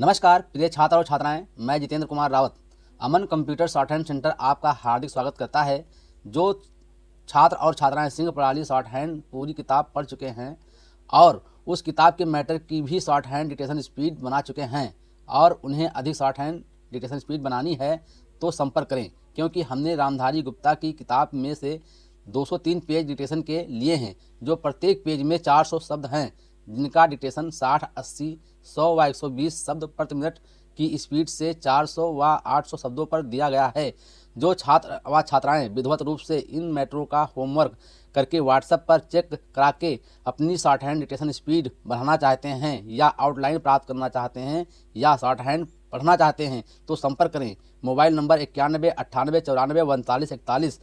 नमस्कार प्रिय छात्र और छात्राएं, मैं जितेंद्र कुमार रावत अमन कंप्यूटर शॉर्ट हैंड सेंटर आपका हार्दिक स्वागत करता है। जो छात्र और छात्राएं सिंह प्रणाली शॉर्ट हैंड पूरी किताब पढ़ चुके हैं और उस किताब के मैटर की भी शॉर्ट हैंड डिक्टेशन स्पीड बना चुके हैं और उन्हें अधिक शॉर्ट हैंड डिक्टेशन स्पीड बनानी है तो संपर्क करें, क्योंकि हमने रामधारी गुप्ता की किताब में से 203 पेज डिक्टेशन के लिए हैं, जो प्रत्येक पेज में 400 शब्द हैं, जिनका डिक्टेशन 60, 80, 100 व 120 शब्द प्रति मिनट की स्पीड से 400 व 800 शब्दों पर दिया गया है। जो छात्र व छात्राएं विधिवत रूप से इन मैटरों का होमवर्क करके व्हाट्सएप पर चेक करा के अपनी शॉर्ट हैंड डिक्टेशन स्पीड बढ़ाना चाहते हैं या आउटलाइन प्राप्त करना चाहते हैं या शॉर्ट हैंड पढ़ना चाहते हैं तो संपर्क करें। Mobile number 91 98 94 39 41।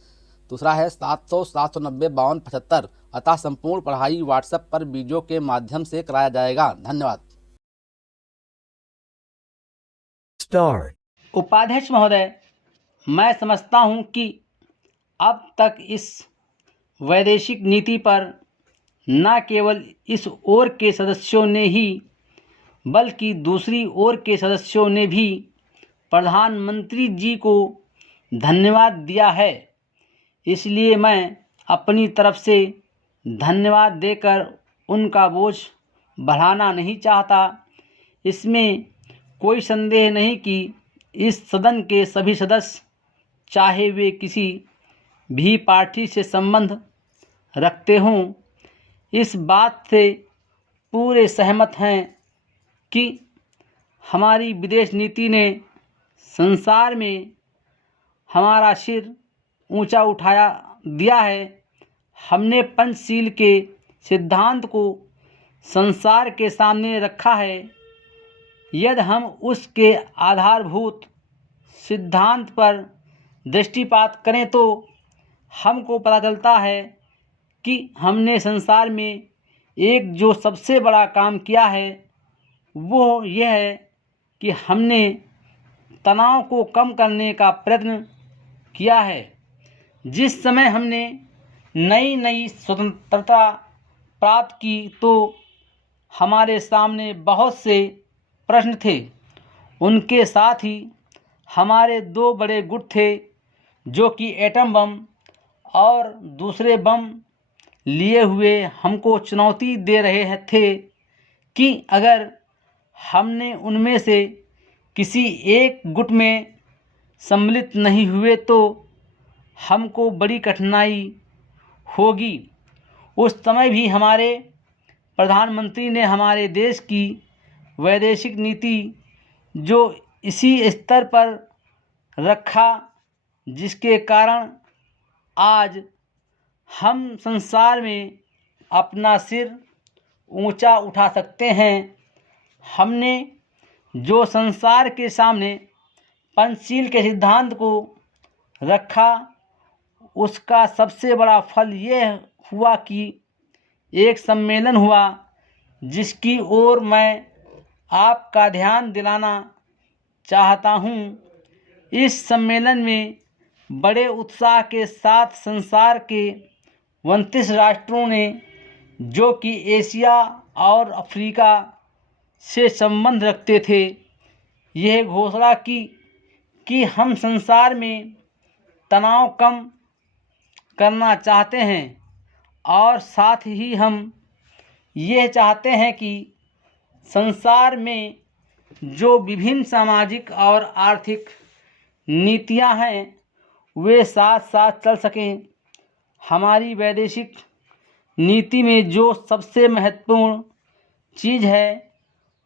दूसरा है 700 790 52 75। अतः संपूर्ण पढ़ाई व्हाट्सएप पर वीडियो के माध्यम से कराया जाएगा। धन्यवाद। उपाध्यक्ष महोदय, मैं समझता हूं कि अब तक इस वैदेशिक नीति पर न केवल इस ओर के सदस्यों ने ही बल्कि दूसरी ओर के सदस्यों ने भी प्रधानमंत्री जी को धन्यवाद दिया है। इसलिए मैं अपनी तरफ से धन्यवाद देकर उनका बोझ बढ़ाना नहीं चाहता। इसमें कोई संदेह नहीं कि इस सदन के सभी सदस्य, चाहे वे किसी भी पार्टी से संबंध रखते हों, इस बात से पूरे सहमत हैं कि हमारी विदेश नीति ने संसार में हमारा सिर ऊंचा उठाया दिया है। हमने पंचशील के सिद्धांत को संसार के सामने रखा है। यदि हम उसके आधारभूत सिद्धांत पर दृष्टिपात करें तो हमको पता चलता है कि हमने संसार में एक जो सबसे बड़ा काम किया है वो यह है कि हमने तनाव को कम करने का प्रयत्न किया है। जिस समय हमने नई स्वतंत्रता प्राप्त की तो हमारे सामने बहुत से प्रश्न थे। उनके साथ ही हमारे दो बड़े गुट थे, जो कि एटम बम और दूसरे बम लिए हुए हमको चुनौती दे रहे थे कि अगर हमने उनमें से किसी एक गुट में सम्मिलित नहीं हुए तो हमको बड़ी कठिनाई होगी। उस समय भी हमारे प्रधानमंत्री ने हमारे देश की वैदेशिक नीति जो इसी स्तर पर रखा, जिसके कारण आज हम संसार में अपना सिर ऊंचा उठा सकते हैं। हमने जो संसार के सामने पंचशील के सिद्धांत को रखा, उसका सबसे बड़ा फल यह हुआ कि एक सम्मेलन हुआ, जिसकी ओर मैं आपका ध्यान दिलाना चाहता हूँ। इस सम्मेलन में बड़े उत्साह के साथ संसार के 29 राष्ट्रों ने, जो कि एशिया और अफ्रीका से संबंध रखते थे, यह घोषणा की कि हम संसार में तनाव कम करना चाहते हैं और साथ ही हम यह चाहते हैं कि संसार में जो विभिन्न सामाजिक और आर्थिक नीतियां हैं वे साथ साथ चल सकें। हमारी वैदेशिक नीति में जो सबसे महत्वपूर्ण चीज़ है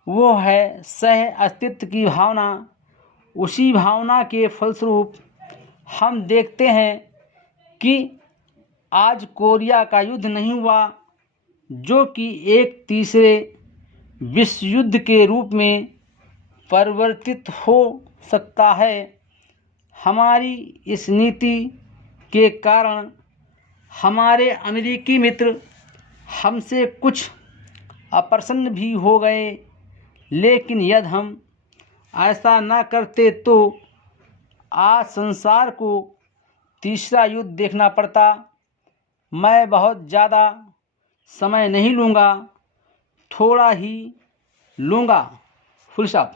वो है सह अस्तित्व की भावना। उसी भावना के फलस्वरूप हम देखते हैं कि आज कोरिया का युद्ध नहीं हुआ, जो कि एक तीसरे विश्व युद्ध के रूप में परिवर्तित हो सकता है। हमारी इस नीति के कारण हमारे अमेरिकी मित्र हमसे कुछ अप्रसन्न भी हो गए, लेकिन यदि हम ऐसा न करते तो आज संसार को तीसरा युद्ध देखना पड़ता। मैं बहुत ज़्यादा समय नहीं लूँगा, थोड़ा ही लूँगा। Full stop.